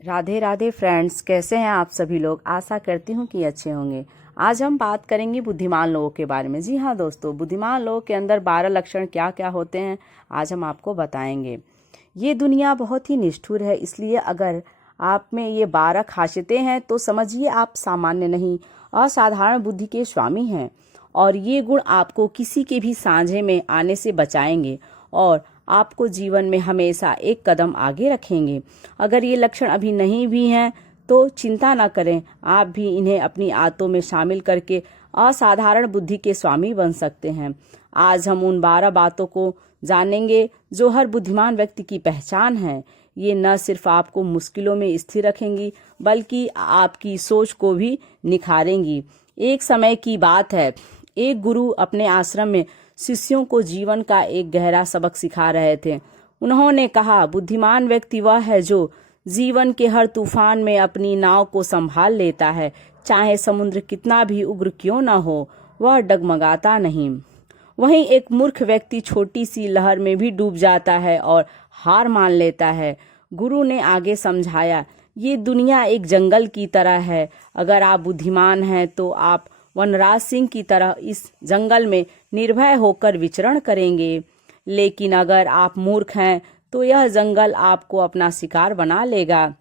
Radhe Radhe friends, कैसे हैं आप सभी लोग। आशा करती हूँ कि अच्छे होंगे। आज हम बात करेंगे बुद्धिमान लोगों के बारे में। जी हाँ दोस्तों, बुद्धिमान लोगों के अंदर 12 लक्षण क्या क्या होते हैं आज हम आपको बताएंगे। ये दुनिया बहुत ही निष्ठुर है, इसलिए अगर आप में ये 12 खासियतें हैं तो समझिए आप सामान्य नहीं, असाधारण बुद्धि के स्वामी हैं। और ये गुण आपको किसी के भी साझे में आने से बचाएंगे और आपको जीवन में हमेशा एक कदम आगे रखेंगे। अगर ये लक्षण अभी नहीं भी हैं तो चिंता ना करें, आप भी इन्हें अपनी आदतों में शामिल करके असाधारण बुद्धि के स्वामी बन सकते हैं। आज हम उन 12 बातों को जानेंगे जो हर बुद्धिमान व्यक्ति की पहचान है। ये न सिर्फ आपको मुश्किलों में स्थिर रखेंगी बल्कि आपकी सोच को भी निखारेंगी। एक समय की बात है, एक गुरु अपने आश्रम में शिष्यों को जीवन का एक गहरा सबक सिखा रहे थे। उन्होंने कहा, बुद्धिमान व्यक्ति वह है जो जीवन के हर तूफान में अपनी नाव को संभाल लेता है। चाहे समुद्र कितना भी उग्र क्यों न हो, वह डगमगाता नहीं। वहीं एक मूर्ख व्यक्ति छोटी सी लहर में भी डूब जाता है और हार मान लेता है। गुरु ने आगे समझाया, ये दुनिया एक जंगल की तरह है। अगर आप बुद्धिमान हैं तो आप वनराज सिंह की तरह इस जंगल में निर्भय होकर विचरण करेंगे, लेकिन अगर आप मूर्ख हैं तो यह जंगल आपको अपना शिकार बना लेगा।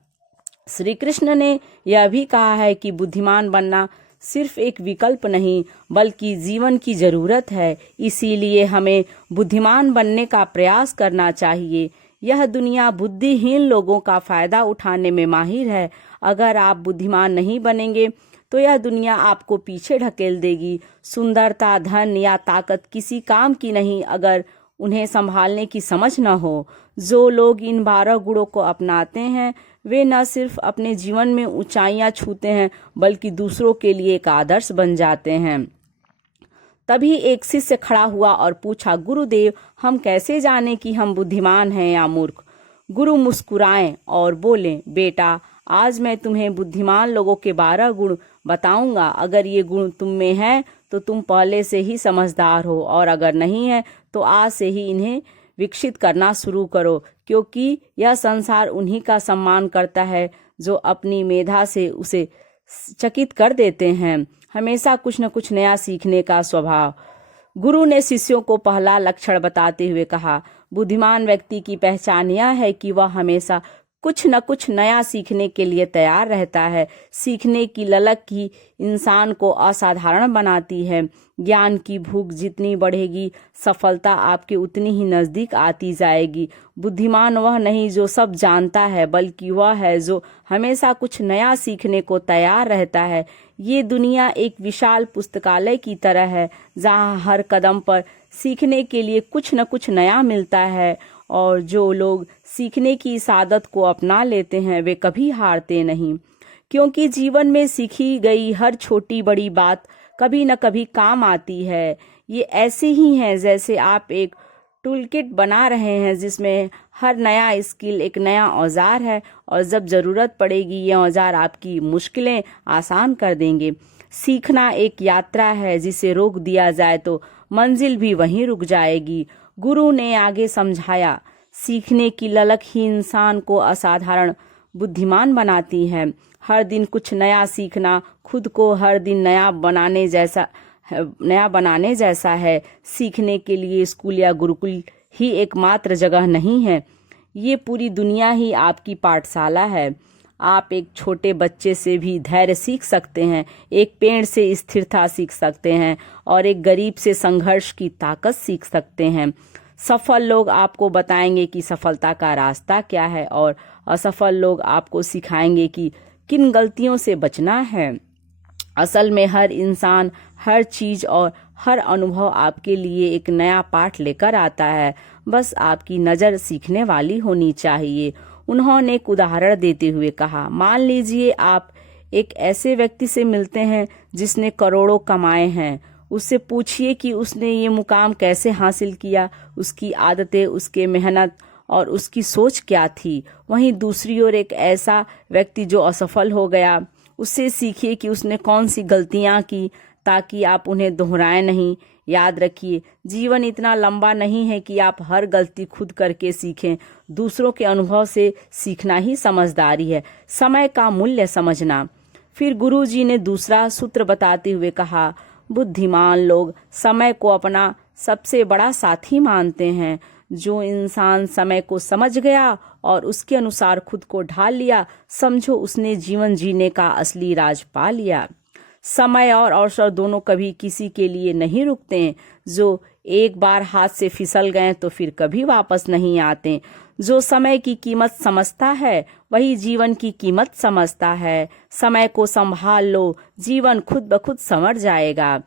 श्री कृष्ण ने यह भी कहा है कि बुद्धिमान बनना सिर्फ एक विकल्प नहीं बल्कि जीवन की जरूरत है। इसीलिए हमें बुद्धिमान बनने का प्रयास करना चाहिए। यह दुनिया बुद्धिहीन लोगों का फायदा उठाने में माहिर है। अगर आप बुद्धिमान नहीं बनेंगे तो यह दुनिया आपको पीछे ढकेल देगी। सुंदरता, धन या ताकत किसी काम की नहीं अगर उन्हें संभालने की समझ न हो। जो लोग इन 12 गुणों को अपनाते हैं वे न सिर्फ अपने जीवन में ऊंचाइयां छूते हैं बल्कि दूसरों के लिए एक आदर्श बन जाते हैं। तभी एक शिष्य खड़ा हुआ और पूछा, गुरुदेव, हम कैसे जाने कि हम बुद्धिमान हैं या मूर्ख। गुरु मुस्कुराए और बोले, बेटा, आज मैं तुम्हें बुद्धिमान लोगों के 12 गुण बताऊंगा। अगर ये गुण तुम में हैं तो तुम पहले से ही समझदार हो, और अगर नहीं है तो आज से ही इन्हें विकसित करना शुरू करो, क्योंकि यह संसार उन्हीं का सम्मान करता है जो अपनी मेधा से उसे चकित कर देते हैं। हमेशा कुछ न कुछ नया सीखने का स्वभाव। गुरु ने शिष्यों को पहला लक्षण बताते हुए कहा, बुद्धिमान व्यक्ति की पहचान यह है कि वह हमेशा कुछ न कुछ नया सीखने के लिए तैयार रहता है। सीखने की ललक ही इंसान को असाधारण बनाती है। ज्ञान की भूख जितनी बढ़ेगी, सफलता आपके उतनी ही नजदीक आती जाएगी। बुद्धिमान वह नहीं जो सब जानता है, बल्कि वह है जो हमेशा कुछ नया सीखने को तैयार रहता है। ये दुनिया एक विशाल पुस्तकालय की तरह है, जहाँ हर कदम पर सीखने के लिए कुछ न कुछ नया मिलता है, और जो लोग सीखने की इस आदत को अपना लेते हैं वे कभी हारते नहीं, क्योंकि जीवन में सीखी गई हर छोटी बड़ी बात कभी न कभी काम आती है। ये ऐसे ही है जैसे आप एक टूलकिट बना रहे हैं जिसमें हर नया स्किल एक नया औजार है, और जब जरूरत पड़ेगी ये औजार आपकी मुश्किलें आसान कर देंगे। सीखना एक यात्रा है, जिसे रोक दिया जाए तो मंजिल भी वहीं रुक जाएगी। गुरु ने आगे समझाया, सीखने की ललक ही इंसान को असाधारण बुद्धिमान बनाती है। हर दिन कुछ नया सीखना खुद को हर दिन नया बनाने जैसा है। सीखने के लिए स्कूल या गुरुकुल ही एकमात्र जगह नहीं है, ये पूरी दुनिया ही आपकी पाठशाला है। आप एक छोटे बच्चे से भी धैर्य सीख सकते हैं, एक पेड़ से स्थिरता सीख सकते हैं, और एक गरीब से संघर्ष की ताकत सीख सकते हैं। सफल लोग आपको बताएंगे कि सफलता का रास्ता क्या है, और असफल लोग आपको सिखाएंगे कि किन गलतियों से बचना है। असल में हर इंसान, हर चीज और हर अनुभव आपके लिए एक नया पाठ लेकर आता है, बस आपकी नज़र सीखने वाली होनी चाहिए। उन्होंने एक उदाहरण देते हुए कहा, मान लीजिए आप एक ऐसे व्यक्ति से मिलते हैं जिसने करोड़ों कमाए हैं। उससे पूछिए कि उसने ये मुकाम कैसे हासिल किया, उसकी आदतें, उसके मेहनत और उसकी सोच क्या थी। वहीं दूसरी ओर एक ऐसा व्यक्ति जो असफल हो गया, उससे सीखिए कि उसने कौन सी गलतियां की ताकि आप उन्हें दोहराएं नहीं। याद रखिए, जीवन इतना लंबा नहीं है कि आप हर गलती खुद करके सीखें। दूसरों के अनुभव से सीखना ही समझदारी है, समय का मूल्य समझना। फिर गुरुजी ने दूसरा सूत्र बताते हुए कहा, बुद्धिमान लोग समय को अपना सबसे बड़ा साथी मानते हैं। जो इंसान समय को समझ गया और उसके अनुसार खुद को ढाल लिया, समझो उसने जीवन जीने का असली राज पा लिया। समय और अवसर दोनों कभी किसी के लिए नहीं रुकते। जो एक बार हाथ से फिसल गए तो फिर कभी वापस नहीं आते। जो समय की कीमत समझता है वही जीवन की कीमत समझता है। समय को संभाल लो, जीवन खुद ब खुद संवर जाएगा।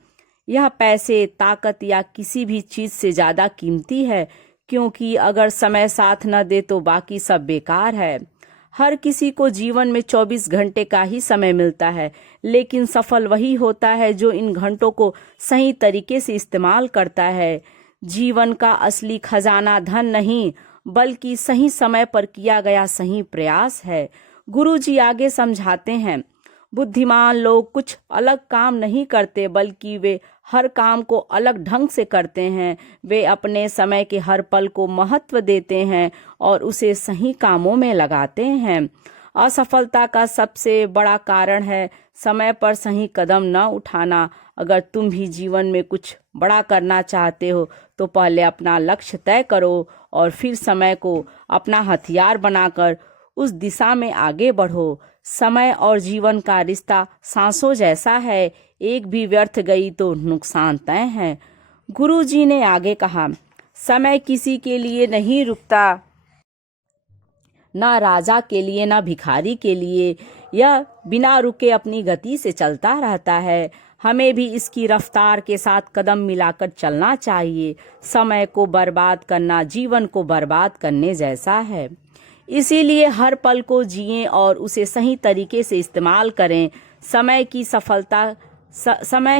यह पैसे, ताकत या किसी भी चीज से ज्यादा कीमती है, क्योंकि अगर समय साथ न दे तो बाकी सब बेकार है। हर किसी को जीवन में 24 घंटे का ही समय मिलता है, लेकिन सफल वही होता है जो इन घंटों को सही तरीके से इस्तेमाल करता है। जीवन का असली खजाना धन नहीं, बल्कि सही समय पर किया गया सही प्रयास है। गुरुजी आगे समझाते हैं, बुद्धिमान लोग कुछ अलग काम नहीं करते, बल्कि वे हर काम को अलग ढंग से करते हैं। वे अपने समय के हर पल को महत्व देते हैं और उसे सही कामों में लगाते हैं। असफलता का सबसे बड़ा कारण है समय पर सही कदम न उठाना। अगर तुम भी जीवन में कुछ बड़ा करना चाहते हो तो पहले अपना लक्ष्य तय करो और फिर समय को अपना हथियार बनाकर उस दिशा में आगे बढ़ो। समय और जीवन का रिश्ता सांसों जैसा है, एक भी व्यर्थ गई तो नुकसान तय है। गुरुजी ने आगे कहा, समय किसी के लिए नहीं रुकता, ना राजा के लिए ना भिखारी के लिए। यह बिना रुके अपनी गति से चलता रहता है। हमें भी इसकी रफ्तार के साथ कदम मिलाकर चलना चाहिए। समय को बर्बाद करना जीवन को बर्बाद करने जैसा है। इसीलिए हर पल को जिएं और उसे सही तरीके से इस्तेमाल करें। समय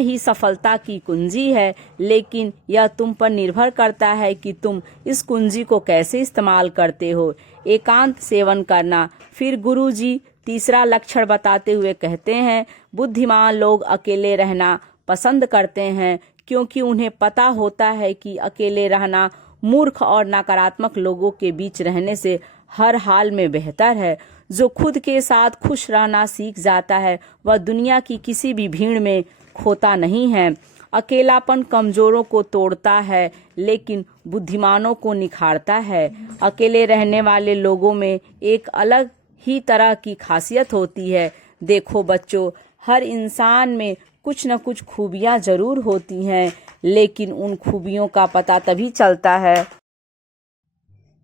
ही सफलता की कुंजी है, लेकिन यह तुम पर निर्भर करता है कि तुम इस कुंजी को कैसे इस्तेमाल करते हो। एकांत सेवन करना। फिर गुरुजी तीसरा लक्षण बताते हुए कहते हैं, बुद्धिमान लोग अकेले रहना पसंद करते हैं, क्योंकि उन्हें पता होता है कि अकेले रहना मूर्ख और नकारात्मक लोगों के बीच रहने से हर हाल में बेहतर है। जो खुद के साथ खुश रहना सीख जाता है वह दुनिया की किसी भी भीड़ में खोता नहीं है। अकेलापन कमजोरों को तोड़ता है, लेकिन बुद्धिमानों को निखारता है। अकेले रहने वाले लोगों में एक अलग ही तरह की खासियत होती है। देखो बच्चों, हर इंसान में कुछ न कुछ खूबियां जरूर होती हैं, लेकिन उन खूबियों का पता तभी चलता है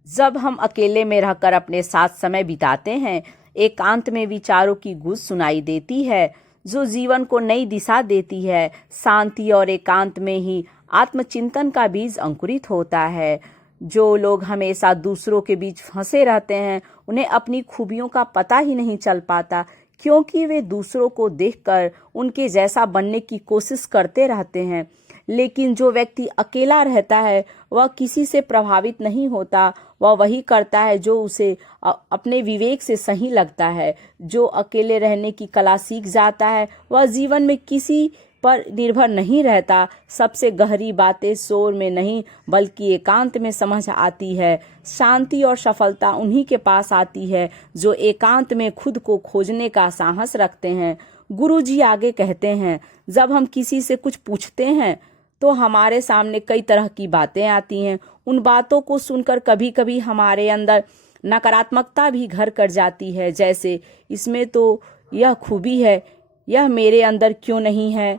जब हम अकेले में रहकर अपने साथ समय बिताते हैं। एकांत में विचारों की गूंज सुनाई देती है जो जीवन को नई दिशा देती है। शांति और एकांत में ही आत्मचिंतन का बीज अंकुरित होता है। जो लोग हमेशा दूसरों के बीच फंसे रहते हैं उन्हें अपनी खूबियों का पता ही नहीं चल पाता, क्योंकि वे दूसरों को देखकर उनके जैसा बनने की कोशिश करते रहते हैं। लेकिन जो व्यक्ति अकेला रहता है वह किसी से प्रभावित नहीं होता। वह वही करता है जो उसे अपने विवेक से सही लगता है। जो अकेले रहने की कला सीख जाता है वह जीवन में किसी पर निर्भर नहीं रहता। सबसे गहरी बातें शोर में नहीं बल्कि एकांत में समझ आती है। शांति और सफलता उन्हीं के पास आती है जो एकांत में खुद को खोजने का साहस रखते हैं। गुरुजी आगे कहते हैं, जब हम किसी से कुछ पूछते हैं तो हमारे सामने कई तरह की बातें आती हैं। उन बातों को सुनकर कभी कभी हमारे अंदर नकारात्मकता भी घर कर जाती है, जैसे इसमें तो यह खूबी है, यह मेरे अंदर क्यों नहीं है,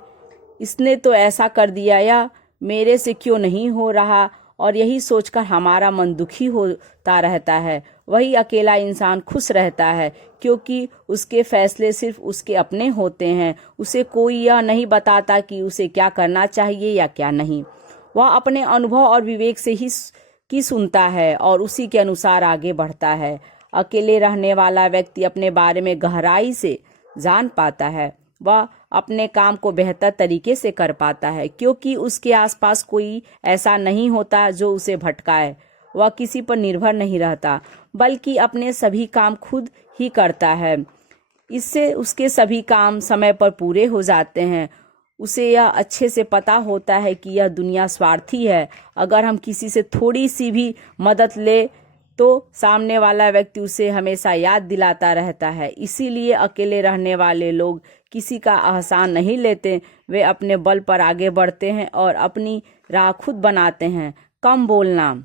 इसने तो ऐसा कर दिया, या मेरे से क्यों नहीं हो रहा। और यही सोचकर हमारा मन दुखी होता रहता है। वही अकेला इंसान खुश रहता है, क्योंकि उसके फैसले सिर्फ उसके अपने होते हैं। उसे कोई यह नहीं बताता कि उसे क्या करना चाहिए या क्या नहीं। वह अपने अनुभव और विवेक से ही सुनता है और उसी के अनुसार आगे बढ़ता है। अकेले रहने वाला व्यक्ति अपने बारे में गहराई से जान पाता है। वह अपने काम को बेहतर तरीके से कर पाता है, क्योंकि उसके आसपास कोई ऐसा नहीं होता जो उसे भटकाए। वह किसी पर निर्भर नहीं रहता, बल्कि अपने सभी काम खुद ही करता है। इससे उसके सभी काम समय पर पूरे हो जाते हैं। उसे यह अच्छे से पता होता है कि यह दुनिया स्वार्थी है। अगर हम किसी से थोड़ी सी भी मदद ले तो सामने वाला व्यक्ति उसे हमेशा याद दिलाता रहता है। इसीलिए अकेले रहने वाले लोग किसी का एहसान नहीं लेते, वे अपने बल पर आगे बढ़ते हैं और अपनी राह खुद बनाते हैं। कम बोलना।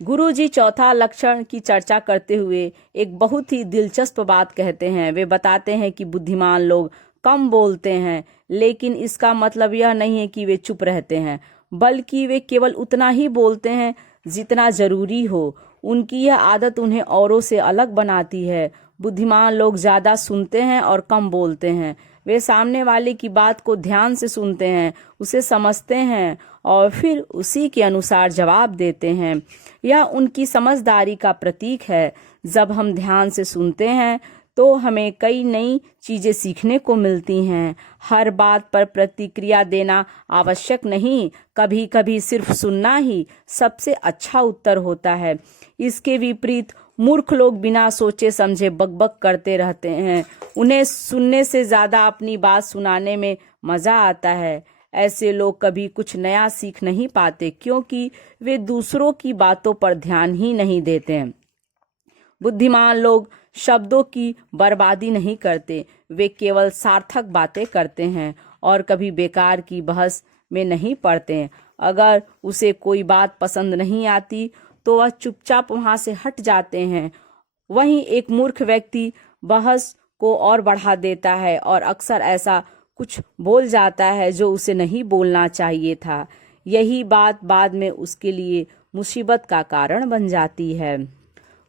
गुरुजी चौथा लक्षण की चर्चा करते हुए एक बहुत ही दिलचस्प बात कहते हैं। वे बताते हैं कि बुद्धिमान लोग कम बोलते हैं, लेकिन इसका मतलब यह नहीं है कि वे चुप रहते हैं, बल्कि वे केवल उतना ही बोलते हैं जितना जरूरी हो। उनकी यह आदत उन्हें औरों से अलग बनाती है। बुद्धिमान लोग ज़्यादा सुनते हैं और कम बोलते हैं। वे सामने वाले की बात को ध्यान से सुनते हैं, उसे समझते हैं और फिर उसी के अनुसार जवाब देते हैं। यह उनकी समझदारी का प्रतीक है। जब हम ध्यान से सुनते हैं तो हमें कई नई चीज़ें सीखने को मिलती हैं। हर बात पर प्रतिक्रिया देना आवश्यक नहीं, कभी कभी सिर्फ सुनना ही सबसे अच्छा उत्तर होता है। इसके विपरीत मूर्ख लोग बिना सोचे समझे बकबक करते रहते हैं। उन्हें सुनने से ज़्यादा अपनी बात सुनाने में मज़ा आता है। ऐसे लोग कभी कुछ नया सीख नहीं पाते, क्योंकि वे दूसरों की बातों पर ध्यान ही नहीं देते हैं। बुद्धिमान लोग शब्दों की बर्बादी नहीं करते, वे केवल सार्थक बातें करते हैं और कभी बेकार की बहस में नहीं पड़ते हैं। अगर उसे कोई बात पसंद नहीं आती तो वह चुपचाप वहां से हट जाते हैं। वहीं एक मूर्ख व्यक्ति बहस को और बढ़ा देता है और अक्सर ऐसा कुछ बोल जाता है जो उसे नहीं बोलना चाहिए था। यही बात बाद में उसके लिए मुसीबत का कारण बन जाती है।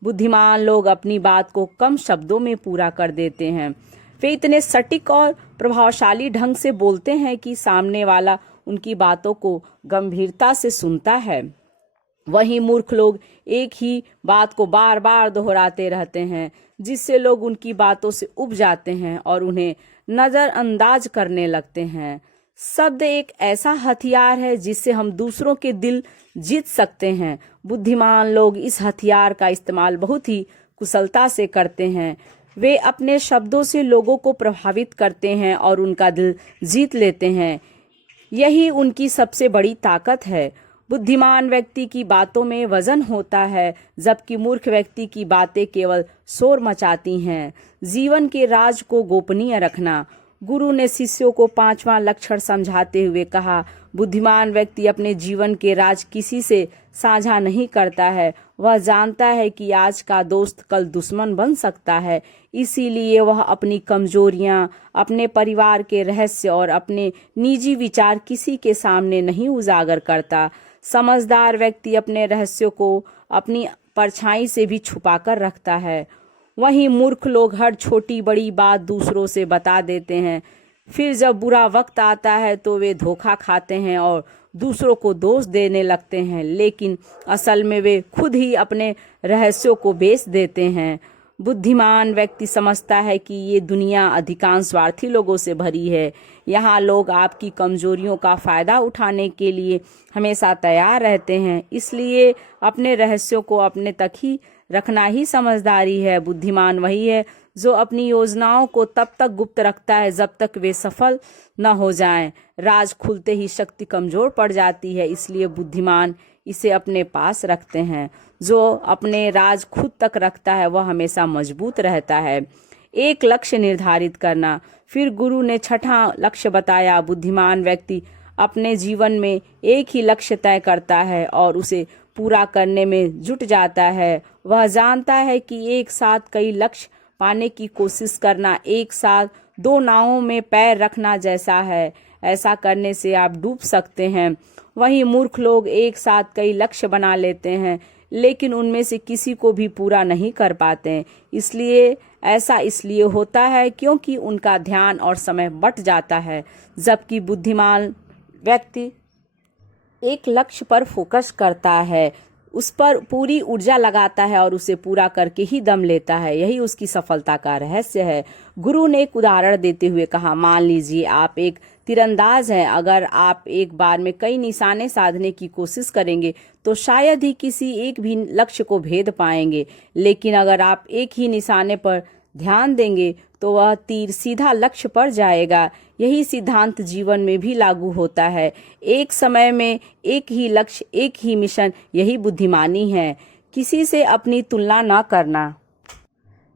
बुद्धिमान लोग अपनी बात को कम शब्दों में पूरा कर देते हैं। वे इतने सटीक और प्रभावशाली ढंग से बोलते हैं कि सामने वाला उनकी बातों को गंभीरता से सुनता है। वहीं मूर्ख लोग एक ही बात को बार बार दोहराते रहते हैं, जिससे लोग उनकी बातों से उब जाते हैं और उन्हें नज़रअंदाज करने लगते हैं। शब्द एक ऐसा हथियार है जिससे हम दूसरों के दिल जीत सकते हैं। बुद्धिमान लोग इस हथियार का इस्तेमाल बहुत ही कुशलता से करते हैं। वे अपने शब्दों से लोगों को प्रभावित करते हैं और उनका दिल जीत लेते हैं। यही उनकी सबसे बड़ी ताकत है। बुद्धिमान व्यक्ति की बातों में वजन होता है, जबकि मूर्ख व्यक्ति की बातें केवल शोर मचाती हैं। जीवन के राज को गोपनीय रखना। गुरु ने शिष्यों को 5वां लक्षण समझाते हुए कहा, बुद्धिमान व्यक्ति अपने जीवन के राज किसी से साझा नहीं करता है। वह जानता है कि आज का दोस्त कल दुश्मन बन सकता है, इसीलिए वह अपनी कमजोरियां, अपने परिवार के रहस्य और अपने निजी विचार किसी के सामने नहीं उजागर करता। समझदार व्यक्ति अपने रहस्यों को अपनी परछाई से भी छुपा कर रखता है। वहीं मूर्ख लोग हर छोटी बड़ी बात दूसरों से बता देते हैं, फिर जब बुरा वक्त आता है तो वे धोखा खाते हैं और दूसरों को दोष देने लगते हैं, लेकिन असल में वे खुद ही अपने रहस्यों को बेच देते हैं। बुद्धिमान व्यक्ति समझता है कि ये दुनिया अधिकांश स्वार्थी लोगों से भरी है। यहाँ लोग आपकी कमजोरियों का फायदा उठाने के लिए हमेशा तैयार रहते हैं, इसलिए अपने रहस्यों को अपने तक ही रखना ही समझदारी है। बुद्धिमान वही है जो अपनी योजनाओं को तब तक गुप्त रखता है जब तक वे सफल न हो जाएं। राज खुलते ही शक्ति कमजोर पड़ जाती है, इसलिए बुद्धिमान इसे अपने पास रखते हैं। जो अपने राज खुद तक रखता है वह हमेशा मजबूत रहता है। एक लक्ष्य निर्धारित करना। फिर गुरु ने 6वां लक्ष्य बताया। बुद्धिमान व्यक्ति अपने जीवन में एक ही लक्ष्य तय करता है और उसे पूरा करने में जुट जाता है। वह जानता है कि एक साथ कई लक्ष्य पाने की कोशिश करना एक साथ 2 नावों में पैर रखना जैसा है। ऐसा करने से आप डूब सकते हैं। वहीं मूर्ख लोग एक साथ कई लक्ष्य बना लेते हैं, लेकिन उनमें से किसी को भी पूरा नहीं कर पाते। इसलिए होता है क्योंकि उनका ध्यान और समय बट जाता है। जबकि बुद्धिमान व्यक्ति एक लक्ष्य पर फोकस करता है, उस पर पूरी ऊर्जा लगाता है और उसे पूरा करके ही दम लेता है। यही उसकी सफलता का रहस्य है। गुरु ने एक उदाहरण देते हुए कहा, मान लीजिए आप एक तीरंदाज हैं। अगर आप एक बार में कई निशाने साधने की कोशिश करेंगे तो शायद ही किसी एक भी लक्ष्य को भेद पाएंगे, लेकिन अगर आप एक ही निशाने पर ध्यान देंगे तो वह तीर सीधा लक्ष्य पर जाएगा। यही सिद्धांत जीवन में भी लागू होता है। एक समय में एक ही लक्ष्य, एक ही मिशन, यही बुद्धिमानी है। किसी से अपनी तुलना न करना।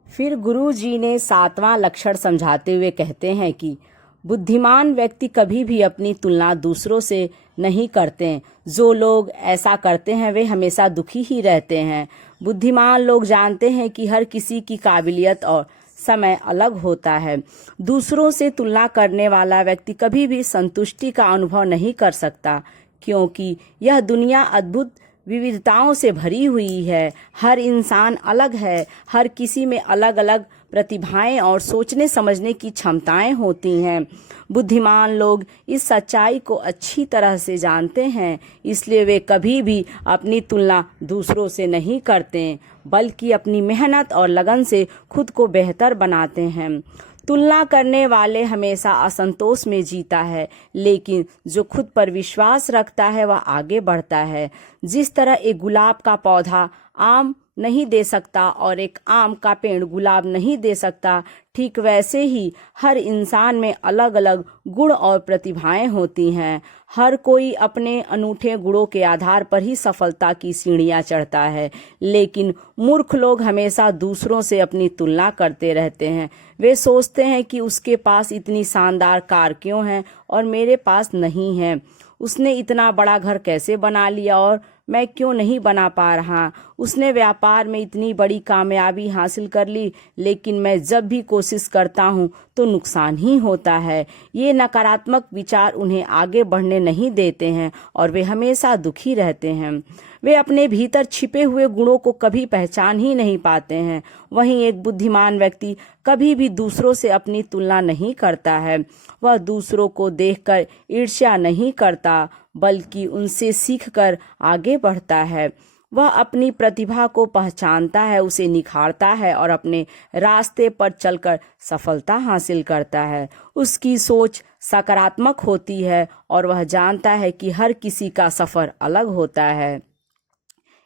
फिर गुरु जी ने 7वां लक्षण समझाते हुए कहते हैं कि बुद्धिमान व्यक्ति कभी भी अपनी तुलना दूसरों से नहीं करते। जो लोग ऐसा करते हैं वे हमेशा दुखी ही रहते हैं। बुद्धिमान लोग जानते हैं कि हर किसी की काबिलियत और समय अलग होता है। दूसरों से तुलना करने वाला व्यक्ति कभी भी संतुष्टि का अनुभव नहीं कर सकता, क्योंकि यह दुनिया अद्भुत विविधताओं से भरी हुई है। हर इंसान अलग है, हर किसी में अलग अलग प्रतिभाएं और सोचने समझने की क्षमताएं होती हैं। बुद्धिमान लोग इस सच्चाई को अच्छी तरह से जानते हैं, इसलिए वे कभी भी अपनी तुलना दूसरों से नहीं करते, बल्कि अपनी मेहनत और लगन से खुद को बेहतर बनाते हैं। तुलना करने वाले हमेशा असंतोष में जीता है, लेकिन जो खुद पर विश्वास रखता है वह आगे बढ़ता है। जिस तरह एक गुलाब का पौधा आम नहीं दे सकता और एक आम का पेड़ गुलाब नहीं दे सकता, ठीक वैसे ही हर इंसान में अलग अलग गुण और प्रतिभाएं होती हैं। हर कोई अपने अनूठे गुणों के आधार पर ही सफलता की सीढ़ियां चढ़ता है, लेकिन मूर्ख लोग हमेशा दूसरों से अपनी तुलना करते रहते हैं। वे सोचते हैं कि उसके पास इतनी शानदार कार क्यों है और मेरे पास नहीं है। उसने इतना बड़ा घर कैसे बना लिया और मैं क्यों नहीं बना पा रहा। उसने व्यापार में इतनी बड़ी कामयाबी हासिल कर ली, लेकिन मैं जब भी कोशिश करता हूँ तो नुकसान ही होता है। ये नकारात्मक विचार उन्हें आगे बढ़ने नहीं देते हैं और वे हमेशा दुखी रहते हैं। वे अपने भीतर छिपे हुए गुणों को कभी पहचान ही नहीं पाते हैं। वहीं एक बुद्धिमान व्यक्ति कभी भी दूसरों से अपनी तुलना नहीं करता है। वह दूसरों को देखकर ईर्ष्या नहीं करता, बल्कि उनसे सीखकर आगे बढ़ता है। वह अपनी प्रतिभा को पहचानता है, उसे निखारता है और अपने रास्ते पर चलकर सफलता हासिल करता है। उसकी सोच सकारात्मक होती है और वह जानता है कि हर किसी का सफर अलग होता है।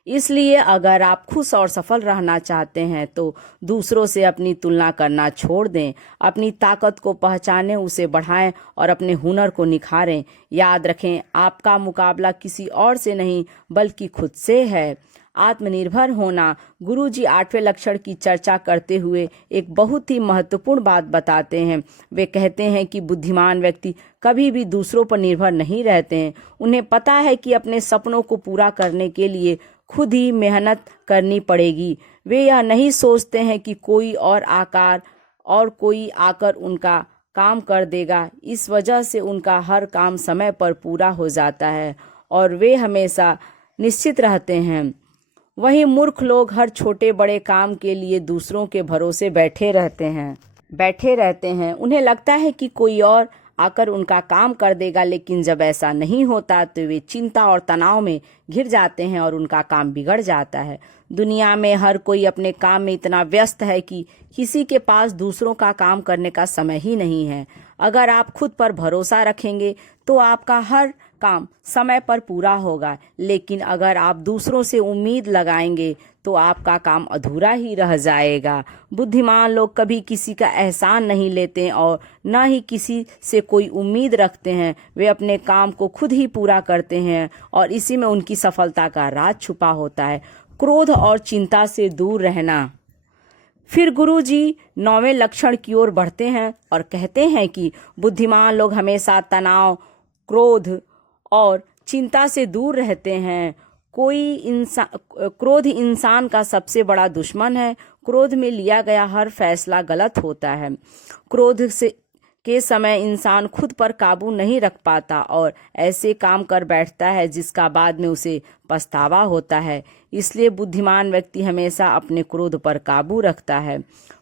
इसलिए अगर आप खुश और सफल रहना चाहते हैं तो दूसरों से अपनी तुलना करना छोड़ दें। अपनी ताकत को पहचानें, उसे बढ़ाएं और अपने हुनर को निखारें। याद रखें, आपका मुकाबला किसी और से नहीं बल्कि खुद से है। आत्मनिर्भर होना। गुरुजी 8वें लक्षण की चर्चा करते हुए एक बहुत ही महत्वपूर्ण बात बताते हैं। वे कहते हैं कि बुद्धिमान व्यक्ति कभी भी दूसरों पर निर्भर नहीं रहते हैं। उन्हें पता है कि अपने सपनों को पूरा करने के लिए खुद ही मेहनत करनी पड़ेगी। वे यह नहीं सोचते हैं कि कोई आकर उनका काम कर देगा। इस वजह से उनका हर काम समय पर पूरा हो जाता है और वे हमेशा निश्चित रहते हैं। वहीं मूर्ख लोग हर छोटे बड़े काम के लिए दूसरों के भरोसे बैठे रहते हैं। उन्हें लगता है कि कोई और आकर उनका काम कर देगा, लेकिन जब ऐसा नहीं होता तो वे चिंता और तनाव में घिर जाते हैं और उनका काम बिगड़ जाता है। दुनिया में हर कोई अपने काम में इतना व्यस्त है कि किसी के पास दूसरों का काम करने का समय ही नहीं है। अगर आप खुद पर भरोसा रखेंगे तो आपका हर काम समय पर पूरा होगा, लेकिन अगर आप दूसरों से उम्मीद लगाएंगे तो आपका काम अधूरा ही रह जाएगा। बुद्धिमान लोग कभी किसी का एहसान नहीं लेते और न ही किसी से कोई उम्मीद रखते हैं। वे अपने काम को खुद ही पूरा करते हैं और इसी में उनकी सफलता का राज छुपा होता है। क्रोध और चिंता से दूर रहना। फिर गुरुजी 9वें लक्षण की ओर बढ़ते हैं और कहते हैं कि बुद्धिमान लोग हमेशा तनाव, क्रोध और चिंता से दूर रहते हैं। क्रोध इंसान का सबसे बड़ा दुश्मन है। क्रोध में लिया गया हर फैसला गलत होता है। क्रोध के समय इंसान खुद पर काबू नहीं रख पाता और ऐसे काम कर बैठता है जिसका बाद में उसे पछतावा होता है। इसलिए बुद्धिमान व्यक्ति हमेशा अपने क्रोध पर काबू रखता है।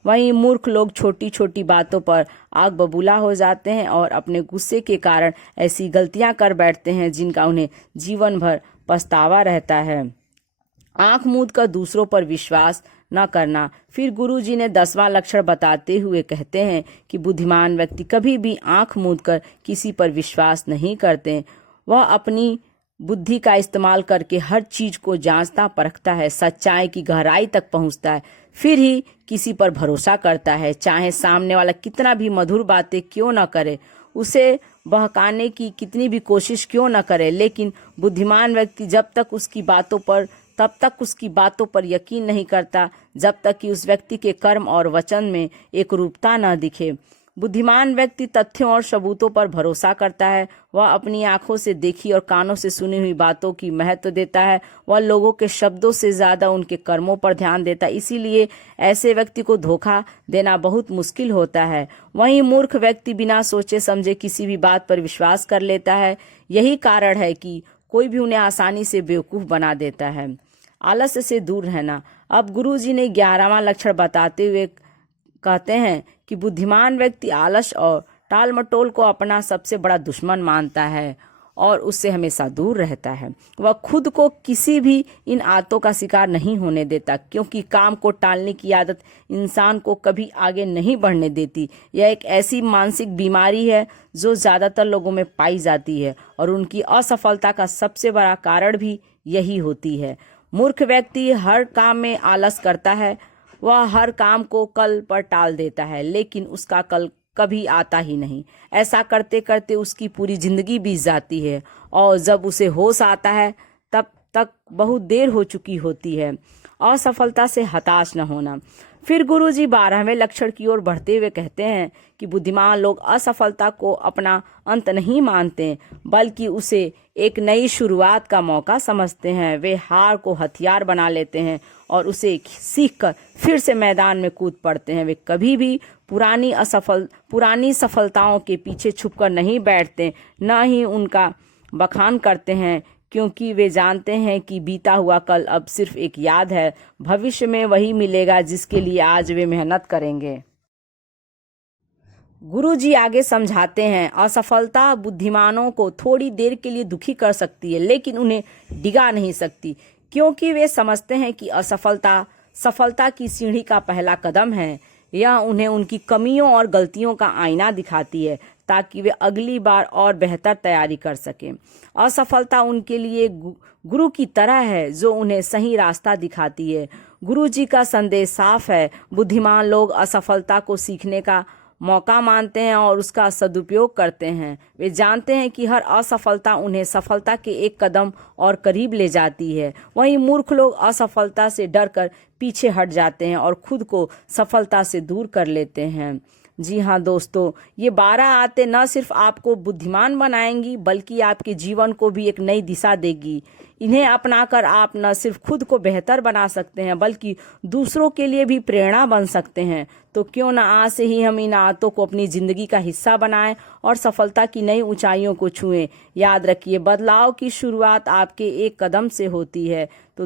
वहीं मूर्ख लोग छोटी छोटी बातों पर आग बबूला हो जाते हैं और अपने गुस्से के कारण ऐसी गलतियां कर बैठते हैं जिनका उन्हें जीवन भर पछतावा रहता है। आंख मूंद कर दूसरों पर विश्वास न करना। फिर गुरुजी ने 10वां लक्षण बताते हुए कहते हैं कि बुद्धिमान व्यक्ति कभी भी आंख मूंद कर किसी पर विश्वास नहीं करते। वह अपनी बुद्धि का इस्तेमाल करके हर चीज को जांचता परखता है, सच्चाई की गहराई तक पहुंचता है, फिर ही किसी पर भरोसा करता है। चाहे सामने वाला कितना भी मधुर बातें क्यों न करे, उसे बहकाने की कितनी भी कोशिश क्यों न करे, लेकिन बुद्धिमान व्यक्ति तब तक उसकी बातों पर यकीन नहीं करता जब तक कि उस व्यक्ति के कर्म और वचन में एक रूपता न दिखे। बुद्धिमान व्यक्ति तथ्यों और सबूतों पर भरोसा करता है। वह अपनी आंखों से देखी और कानों से सुनी हुई बातों की महत्व देता है। वह लोगों के शब्दों से ज्यादा उनके कर्मों पर ध्यान देता है। इसीलिए ऐसे व्यक्ति को धोखा देना बहुत मुश्किल होता है। वहीं मूर्ख व्यक्ति बिना सोचे समझे किसी भी बात पर विश्वास कर लेता है। यही कारण है कि कोई भी उन्हें आसानी से बेवकूफ बना देता है। आलस्य से दूर रहना। अब गुरुजी ने 11वां लक्षण बताते हुए कहते हैं कि बुद्धिमान व्यक्ति आलस और टाल मटोल को अपना सबसे बड़ा दुश्मन मानता है और उससे हमेशा दूर रहता है। वह खुद को किसी भी इन आदतों का शिकार नहीं होने देता, क्योंकि काम को टालने की आदत इंसान को कभी आगे नहीं बढ़ने देती। यह एक ऐसी मानसिक बीमारी है जो ज्यादातर लोगों में पाई जाती है और उनकी असफलता का सबसे बड़ा कारण भी यही होती है। मूर्ख व्यक्ति हर काम में आलस करता है। वह हर काम को कल पर टाल देता है, लेकिन उसका कल कभी आता ही नहीं। ऐसा करते करते उसकी पूरी जिंदगी बीत जाती है और जब उसे होश आता है तब तक बहुत देर हो चुकी होती है। असफलता से हताश न होना। फिर गुरुजी 12वें लक्षण की ओर बढ़ते हुए कहते हैं कि बुद्धिमान लोग असफलता को अपना अंत नहीं मानते, बल्कि उसे एक नई शुरुआत का मौका समझते हैं। वे हार को हथियार बना लेते हैं और उसे सीखकर फिर से मैदान में कूद पड़ते हैं। वे कभी भी पुरानी सफलताओं के पीछे छुपकर नहीं बैठते, न ही उनका बखान करते हैं, क्योंकि वे जानते हैं कि बीता हुआ कल अब सिर्फ एक याद है। भविष्य में वही मिलेगा जिसके लिए आज वे मेहनत करेंगे। गुरुजी आगे समझाते हैं, असफलता बुद्धिमानों को थोड़ी देर के लिए दुखी कर सकती है, लेकिन उन्हें डिगा नहीं सकती, क्योंकि वे समझते हैं कि असफलता सफलता की सीढ़ी का पहला कदम है। यह उन्हें उनकी कमियों और गलतियों का आईना दिखाती है, ताकि वे अगली बार और बेहतर तैयारी कर सकें। असफलता उनके लिए गुरु की तरह है, जो उन्हें सही रास्ता दिखाती है। गुरु जी का संदेश साफ है। बुद्धिमान लोग असफलता को सीखने का मौका मानते हैं और उसका सदुपयोग करते हैं। वे जानते हैं कि हर असफलता उन्हें सफलता के एक कदम और करीब ले जाती है। वहीं मूर्ख लोग असफलता से डरकर पीछे हट जाते हैं और खुद को सफलता से दूर कर लेते हैं। जी हाँ दोस्तों, ये 12 आदतें न सिर्फ आपको बुद्धिमान बनाएंगी, बल्कि आपके जीवन को भी एक नई दिशा देगी। इन्हें अपनाकर आप न सिर्फ खुद को बेहतर बना सकते हैं, बल्कि दूसरों के लिए भी प्रेरणा बन सकते हैं। तो क्यों न आज से ही हम इन आदतों को अपनी जिंदगी का हिस्सा बनाएं और सफलता की नई ऊंचाइयों को छुएं। याद रखिए, बदलाव की शुरुआत आपके एक कदम से होती है। तो